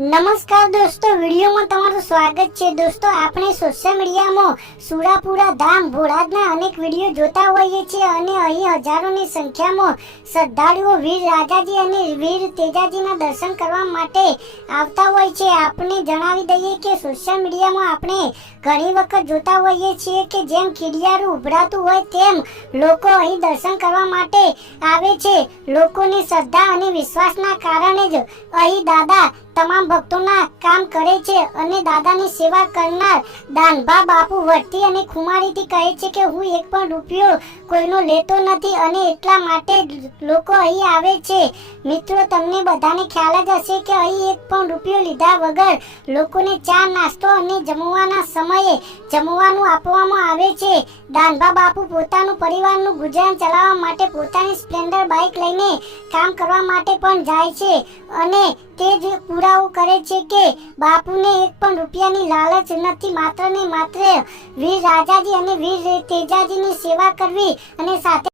નમસ્કાર દોસ્તો, વિડીયોમાં તમારું સ્વાગત છે। દોસ્તો, આપણે સોશિયલ મીડિયામાં સુરાપુરા ધામ ભોળાજના અનેક વિડીયો જોતા હોઈએ છીએ અને અહીં હજારોની સંખ્યામાં શ્રદ્ધાળુઓ વીર રાજાજી અને વીર તેજાજીના દર્શન કરવા માટે આવતા હોય છે। આપણે જણાવી દઈએ કે સોશિયલ મીડિયામાં આપણે ઘણી વખત જોતા હોઈએ છીએ કે જેમ કીડિયારું ઉભરાતું હોય તેમ લોકો અહીં દર્શન કરવા માટે આવે છે। લોકોની શ્રદ્ધા અને વિશ્વાસના કારણે જ અહીં દાદા તમામ ભક્તોના કામ કરે છે અને દાદાની સેવા કરનાર દાનભા બાપુ વર્તી અને ખુમારીથી કહે છે કે હું એક પણ રૂપિયો કોઈનો લેતો નથી અને એટલા માટે લોકો અહીં આવે છે। મિત્રો, તમને બધાને ખ્યાલ જ હશે કે અહીં એક પણ રૂપિયો લીધા વગર લોકોને ચા નાસ્તો અને જમવાના સમયે જમવાનું આપવામાં આવે છે। દાનભા બાપુ પોતાનું પરિવારનું ગુજરાન ચલાવવા માટે પોતાની સ્પ્લેન્ડર બાઇક લઈને કામ કરવા માટે પણ જાય છે અને તે જ પુરાવો કરે છે કે બાપુને એક પણ રૂપિયાની લાલચ નથી। માત્ર ને માત્ર વીર રાજાજી અને વીર તેજાજીની સેવા કરવી અને સાથે